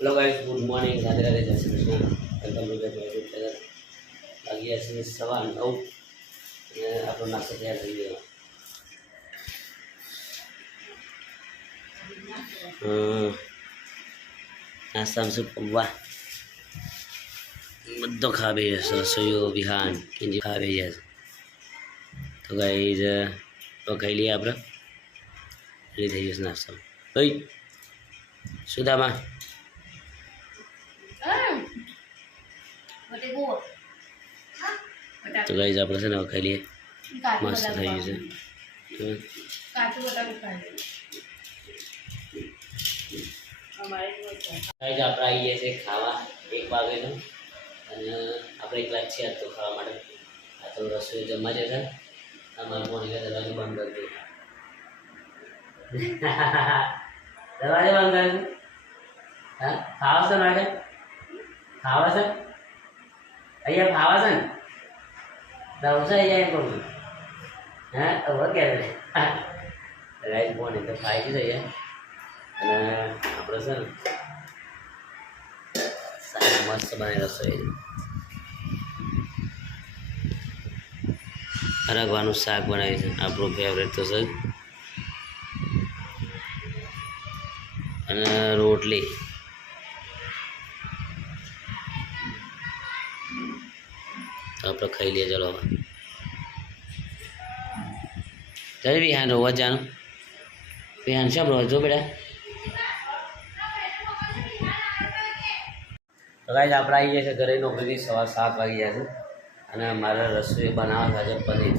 Hello guys, good morning, Radhe Radhe, जय Shri Krishna. Welcome to the YouTube channel. वाग्या છે 9:15 અને આપણો નાસ્તો તૈયાર થઈ ગયો. નાસ્તામાં શું પૌવા બધો ખાવે છે, રસોઈઓ વિહાન કિંજી ખાવે છે. તો ગાઈઝ તો ખાઈ લઈએ આપણે. રેડી થઈ જશે નાસ્તામાં. ઓય સુદામા તો ગાઈઝ આપણે છે ને ખાઈ લઈએ. મસ્ત થઈ ગયું છે. ગાઈઝ આપણે આવી ગયા છે ખાવા 1 વાગ્યાનું અને આપણે એકલા જ છીએ તો ખાવા માટે. આ તો રસોઈ જમવા છે. અમારે ફોન દરવાજો બંધ કરી દે. દરવાજો બંધ કરી દે. હા ખાવા છે માટે ખાવા છે અહીંયા ખાવા છે ને દવસે અહીંયા એમ કહું. હા તો કે રાઈટ ફોન તો ખાઈ જ જઈએ. અને આપણે છે ને સારી મસ્ત બને રસોઈ. અરગવાનું શાક બનાવી છે આપણું ફેવરેટ તો છે. અને રોટલી આપણે ખાઈ લઈએ. ચલો હવે ચાલ વિહાન રોવા જાનું. વિહાન શા રોજો બેટા. તો ગાઈઝ આપણે આવી ગયા છે ઘરે. નોકરીથી સવાર 7 વાગી ગયા છે અને મારે રસોઈ બનાવવા છે પનીર.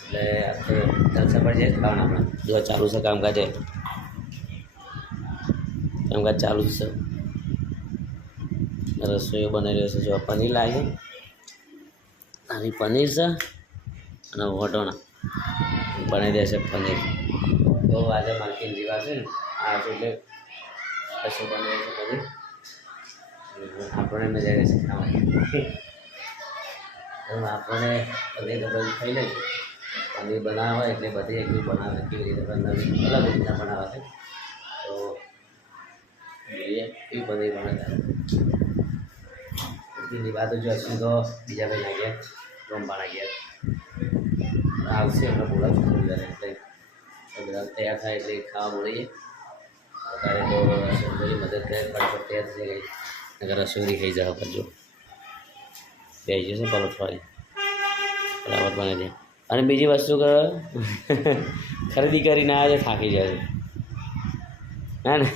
એટલે આપણે જલસા પડી જાય ખાવાના. આપણે જો ચાલુ છે કામકાજ ચાલુ જ છે. રસોઈઓ બનાવી રહ્યો છે. જો પનીર લાગે આની પનીર છે અને વટોણા બનાવી દેશે પનીર. તો આજે માર્કેટ જેવા છે ને આ એટલે કશું બનાવે છે પનીર. આપણને મજા આવે છે ખાવાની. આપણને પનીર બધું ખાઈ લે છે. પનીર બનાવે એટલે બધી એકલું બનાવે કેવી રીતે નવી અલગ રીતના બનાવે છે. તો જોઈએ કેવી પનીર બનાવતા. એટલી વાતો જો હશે તો બીજા કંઈ લાગ્યા રમવાના ગયા આવશે. આપણે બોલાવશું થોડી વાર એટલે બધા તૈયાર થાય એટલે ખાવા બોલીએ. અત્યારે તો રસોઈ મદદ કરે ફટાફટ તૈયાર થઈ ગઈ. અગર રસોઈ ખાઈ જાય કરજો બે જશે પલટવાળી બરાબર બને છે. અને બીજી વસ્તુ કે ખરીદી કરીને આવે છે થાકી જાય છે. હા ને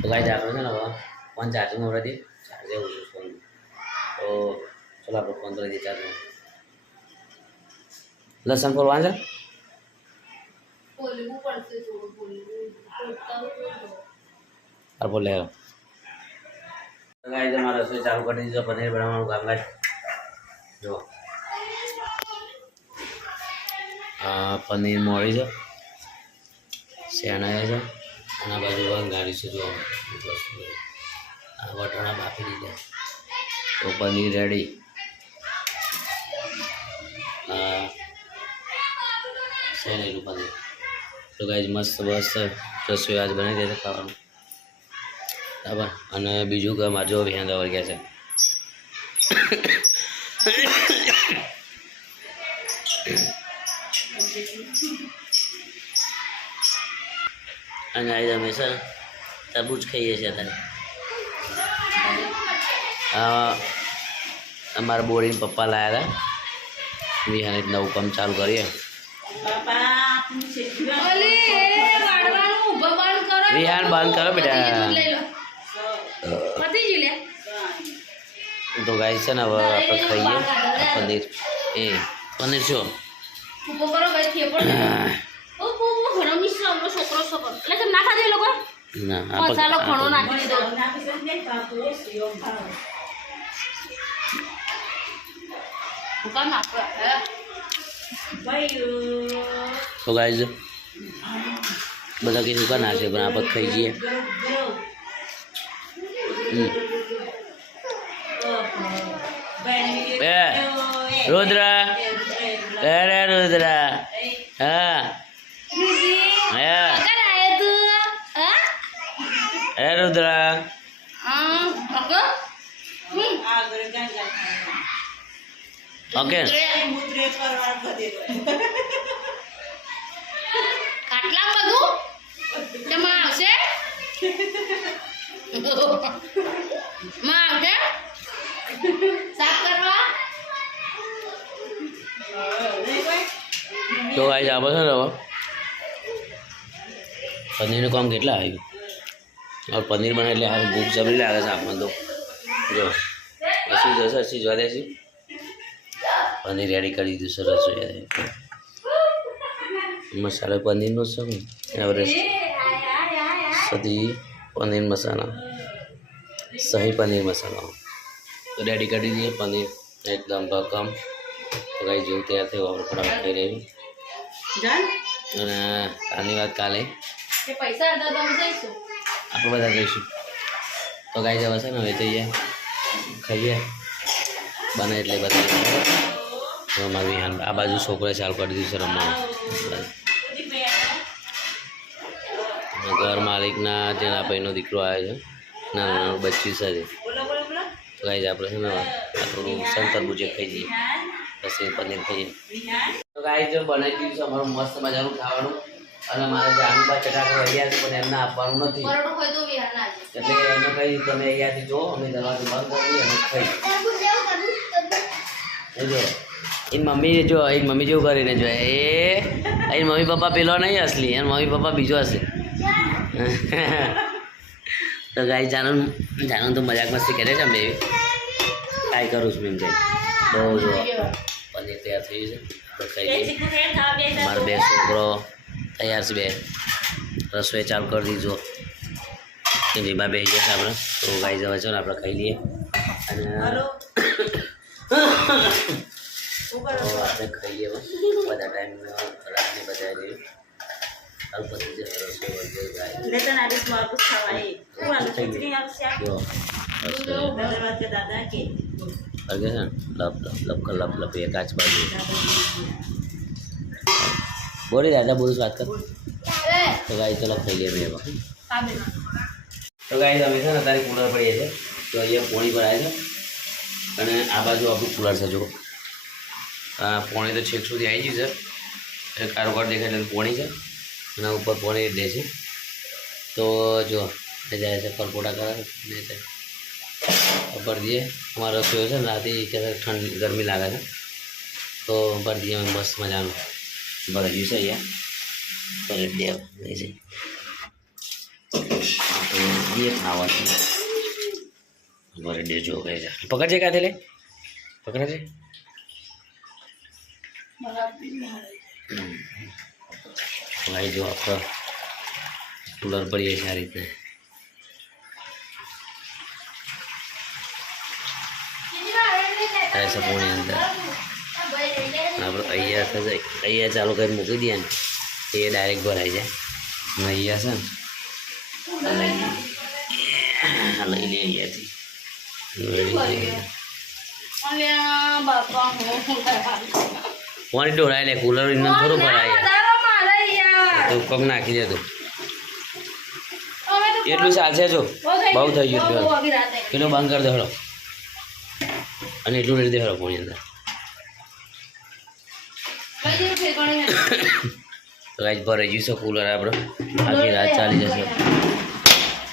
તો ગાઈઝ આપણે છે ને હવે ફોન ચાર્જિંગમાં રહી ચાર્જ એવું છે ફોન. તો ચલો આપણે ફોન કરી દઈએ ચાર્જિંગ. લસણ ફોલવાનું છે બોલે. ગાઈઝ અમારે રસોઈ ચાલુ કરી દીધો. પનીર બનાવવાનું કામકાજ જો પનીર મોળી છે, શેણાયા છે અને આ બાજુ વંગાળી છે. જો આ વટાણા બાફી દીધા તો પનીર રેડી. શેણાનું પનીર. તો ગાઈઝ મસ્ત મસ્ત રસોઈ આજ બનાવી દે છે ખાવાનું બરાબર. અને બીજું કે મારે જો વિહાન વળી ગયા છે. અને આજે અમે છે તરબૂચ ખાઈએ છીએ અત્યારે. અમારા બોરીને પપ્પા લાવ્યા હતા. વિહાને નવું કામ ચાલુ કરીએ. વિહાન બંધ કરો બેટા. તો ગાય છે ને હવે આપણે ખાઈએ પનીર. પનીર શું તો ગાઈઝ બધા કઈ દુકાન નાખે પણ આપણે ખાઈ જઈએ. रुद्रा अरे रुद्रा हाँ રુદ્રા ઓકે આટલા બધું તેમાં આવશે માં આવશે સાફ કરવા તો ગાઈસ આપો છે ને હવે પનીરનું કામ કેટલા આવ્યું હવે પનીર બને એટલે હારું ભૂખ જબરી લાગે છે આપણને તો જો પછી જશે હસી જોવા દેશું પનીર રેડી કરી દીધું સરસ જોઈએ મસાલો પનીરનો છે ને એવરેસ્ટ સદી પનીર મસાલા સહી પનીર મસાલા તો રેડી કરી દઈએ પનીર એકદમ ભકમ તો ગાઈ જેવું તૈયાર થયું આપણે ફટાફટ થઈ રહ્યું અને કાલની વાત કાલે પૈસા હતા તમે જઈશું આપણે બધા જઈશું તો ગાઈ જવા છે ને હવે જઈએ ખાઈએ બને એટલે બધા તો મારી આ બાજુ છોકરા ચાલુ કરી દીધું છે રમવાનું ઘર માલિકના જેના ભાઈનો દીકરો આવ્યો છે નાનું નાનું બચ્ચું છે તો ગાઈ આપણે છે ને થોડું સંતર બુજે ખાઈ જઈએ પછી પનીર ખાઈએ તો ગાઈ જો બનાવી દીધું છે અમારું મસ્ત મજાનું ખાવાનું અને મારા જાનુબા ચટાકો અહીંયા છે પણ એમને આપવાનું નથી એટલે એમને કહી તમે અહીંયાથી જો અમે દરવાજો બંધ કરી અને ખાઈ જો એની મમ્મી જો એની મમ્મી જેવું કરીને જો એની મમ્મી પપ્પા પેલો નહીં અસલી એના મમ્મી પપ્પા બીજો હશે તો ગાઈ જાનું તો મજાક મસ્તી કરે છે અમે કાંઈ કરું છું એમ કઈ બહુ જો પનીર તૈયાર થઈ છે ખાઈ લઈએ મારા બે છોકરો તૈયાર છે બે રસોઈ ચાલુ કરી દીધો રીબા બે છે આપણે તો ગાઈ જવા છે ને આપણે ખાઈ લઈએ અને આપણે ખાઈ લઈએ બધા ટાઈમ રાતને બધા લઈએ પછી જે રસોઈ લપ એક કાચ બાજુ બોલી દાદા બોલું વાત કર તો ગાઈ ચલો ખાઈ લઈએ બે તો ગાઈ અમે છે ને અત્યારે કુલર પડીએ છે તો અહીંયા પોણી ભરાય છે અને આ બાજુ આપણું કુલર છે જો પોણી તો છેક સુધી આવી ગયું છે કારોબાર દેખાય એટલે પોણી છે અને ઉપર પોણી દે છે તો જો જાય છે પરપોટા કરે છે ભરી દઈએ અમારો રસોઈ છે ને રાતે કે ઠંડી ગરમી લાગે છે તો ભરી દઈએ અમે મસ્ત મજાનું ભરી ગયું છે અહીંયા ભરી દે લઈ જઈએ ખાવાનું ભરી દે જો કહે છે પકડજે કાંથી લે પકડજે ભાઈ જો આપણે કુલર પડીએ છીએ આ રીતે ऐसा पोणी अंदर આપણે અહીંયા થશે અહીંયા ચાલુ કરી મૂકી દઈએ ને એ ડાયરેક્ટ ભરાઈ જાય અને અહીંયા છે ને લઈ લઈએ અહીંયાથી પાણી ઢોળાય લે કુલર ઇન્જન થોડું ભરાય તો પગ નાખી દે તું એટલું ચાલશે જો બહુ થઈ ગયું પેલો બંધ કરી દે હળો અને એટલું રેડી દે હળો પાણી અંદર રાત ભરાઈ ગયું છે કુલર આપણે આખી રાત ચાલી જશે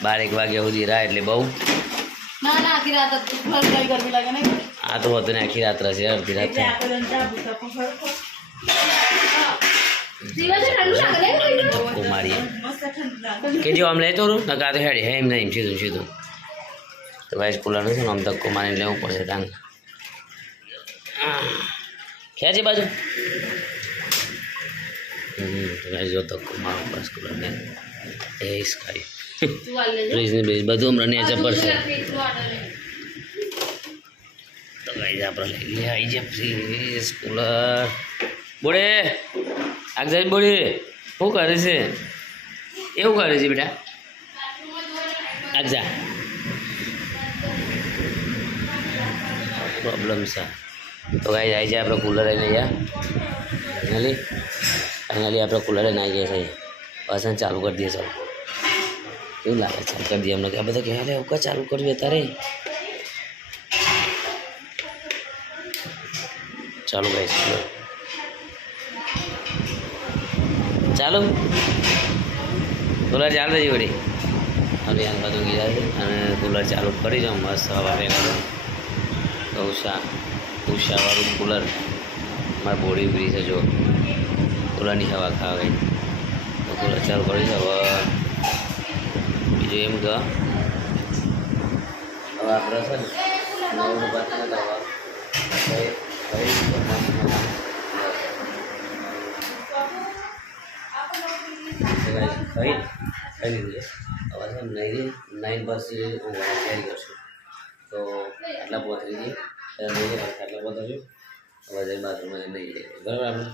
12 વાગ્યા સુધી રાહ એટલે બહુ આ તો હતું ને આખી રાત રહેશે અડધી રાત ધક્કો મારીએ કે જો આમ લેતો રહું નકા તો હેડી એમ નહીં સીધું સીધું તો ભાઈ કુલરનું છે ને આમ ધક્કો મારીને લેવું પડશે તાન ખેંચી બાજુ ભાઈ જો ધક્કો મારો બસ કુલરને એ ખાઈ ફ્રીજની બ્રીજ બધું હમણાં નેચર પડશે તો ગાઈ આપણે લઈ લઈએ આવી જાય ફ્રીજ કુલર બોડે આગ જાય બોડે શું કરે છે એવું કરે છે બેટા આગ જા પ્રોબ્લેમ છે તો ગાઈ આવી જાય આપણે કુલર લઈ લઈએ ફાઇનલી આપણે કુલર લઈને આવી ગયા છે વાસણ ચાલુ કરી દઈએ ચાલો એવું લાગે ચાલુ કરી દઈએ અમને કે આ બધા કે અરે એવું ચાલુ કરવી અત્યારે ચાલુ ગાઈસ ચાલો કુલર ચાલુ થઈ વળી હવે આ બધું ગયા છે અને કુલર ચાલુ કરી જાઉં મસ્ત હવા ભેગા તો ઉષાવાળું કુલર મારી બોડી ઉભરી છે જો કુલરની હવા ખાવા ગઈ તો કુલર ચાલુ કરી હવે બીજું એમ કે હવે આપણે છે ને નવું બાતના દવા ખાઈ લીધું છે હવે છે નાઇન પછી હું તૈયારી કરશું તો આટલા પહોંચી જઈએ આટલા પહોંચાડશું હવે જઈને બાથરૂમમાં નહીં જઈએ બરાબર આપણે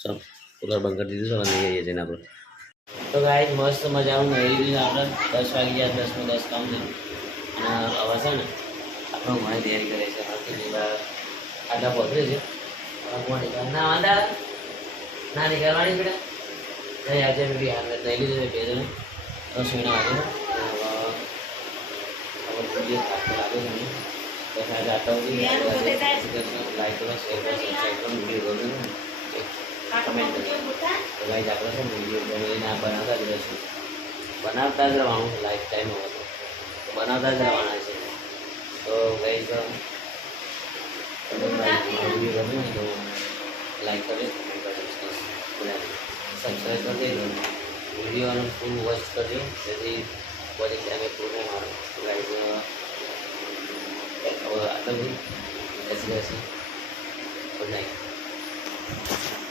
ચાલો કુલર બંધ કરી દીધું છે હવે નહીં જઈએ જઈને આપણે તો ગાઈસ મસ્ત મજાનું નહીં લીધું આપણે 10 વાગી ગયા 10 માં 10 કામ થયું અને હવે છે ને આપણે ઘણી તૈયારી કરીએ છીએ આટલા પહોંચે છે ના વાંધા ના નીકળવાની બેટા નહીં આજે મેં હાલ નહીં લીધું છે બે જણે રસોઈના આજે હવે લાગે છે તો સાહેબ આટલા સુધી લાઈક કરો શેર કરો સબસ્ક્રાઈબ કરો વિડીયો ગમે કમેન્ટ કરો તો ગાઈસ આપણે છે ને વિડીયો બનાવીને આ બનાવતા જ રહીશું બનાવતા જ રહેવાનું લાઈફ ટાઈમ હવે તો બનાવતા જ રહેવાના છે તો ગાઈસ વિડીયો ગમે તો લાઈક કરજો કમેન્ટ કરજો સબસ્ક્રાઈબ કરી દેજો વિડીયોનું ફૂલ વોચ કરજો જેથી બધી ટાઈમે પૂરું મારું ગાઈસ આટલું જ ગુડ નાઇટ